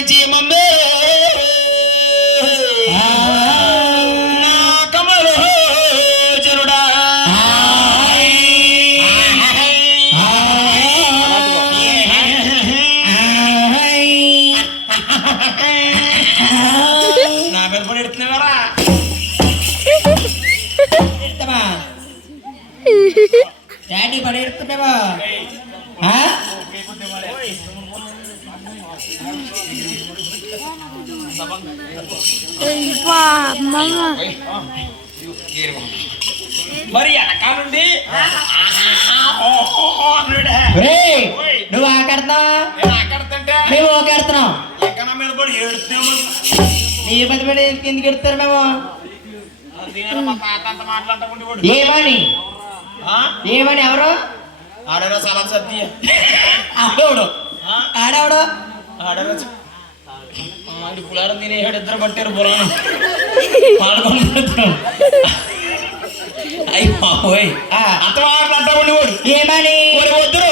నుంచి మమ్మే కమలో జరుడా నా మీద పడి ఎడుతున్నావారా డాడీ పడి ఎడుతున్నావా మరి వెనకాలండి నువ్వు ఆకడుతున్నావా ఆకడుతుంటే మేము ఓకెడుతున్నాం ఇంకా నా మీద పడి ఏడుతున్నాము నీ పది పడి ఎందుకు ఎడుతారు మేము మా తాత అంత మాట్లాడకుండా ఏమని ఏమని ఎవరు ఆడరా సలా సత్య ఆడవడు ఆడవడు ఆడరా పులారం తినేసాడు ఇద్దరు పట్టారు పొలం పాల్గొని అయ్యి బాబోయ్ అంత మాట్లాడతాడు వాడు ఏమని వద్దురు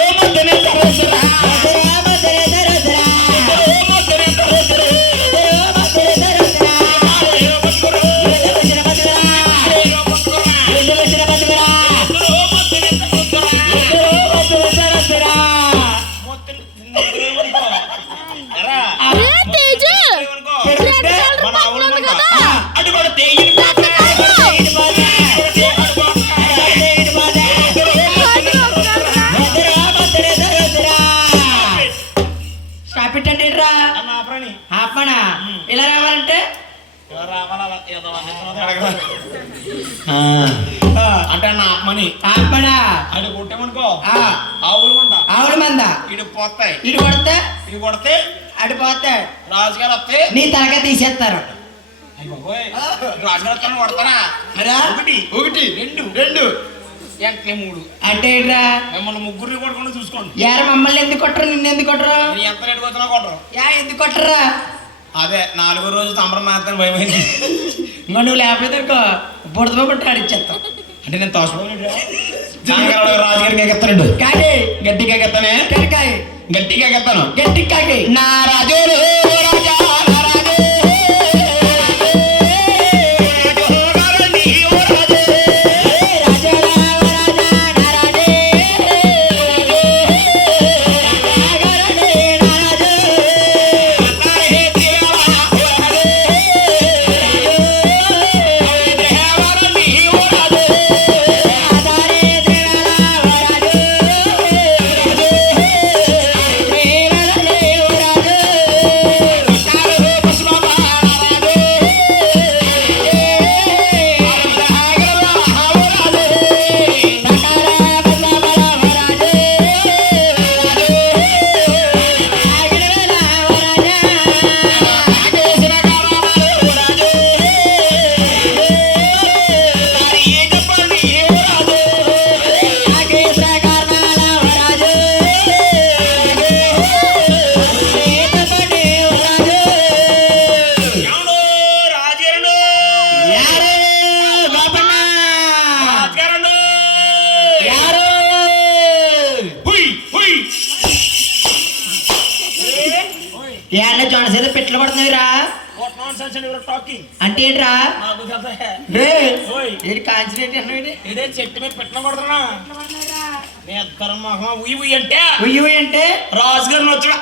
ఇలా రావాలంటే అంటే నా ఆత్మని ఆత్మనా అది కొట్టామనుకో ఆవుల మంద ఇటు పోతాయి ఇటు కొడితే ఇటు కొడితే అటు పోతే రాజుగారు వస్తే నీ తలగా తీసేస్తారు రాజుగారు వస్తాను కొడతారా ఒకటి ఒకటి రెండు రెండు వెంటనే మూడు అంటే ఏంట్రా మిమ్మల్ని ముగ్గురిని కొట్టకుండా చూసుకోండి యారు మమ్మల్ని ఎందుకు కొట్టరు నిన్ను ఎందుకు కొట్టరు ఎంత రేటుకి వచ్చినా కొట్టరు ఎందుకు కొట్టరా అదే 4వ రోజు తమరం మాత్రం భయమైంది ఇంకా నువ్వు లేకపోతే బుడద పట్టి ఆడిచ్చేస్తావు అంటే నేను తోసిపోయినట్టు రాజుగారికి ఎగెత్తాడు కానీ గట్టిగా ఎగెత్తానే కరకాయ గట్టిగా ఎగెత్తాను గట్టి కాకి నా రాజులు రాజా ఏళ్ళ జొనసేద పెట్లు పడుతున్నాయిరా అంటే ఏంట్రా కాన్సన్ట్రేట్ ఇదే చెట్టు మీద పెట్టిన కొడుతున్నా అంటే అంటే రాజుగారిని వచ్చాడు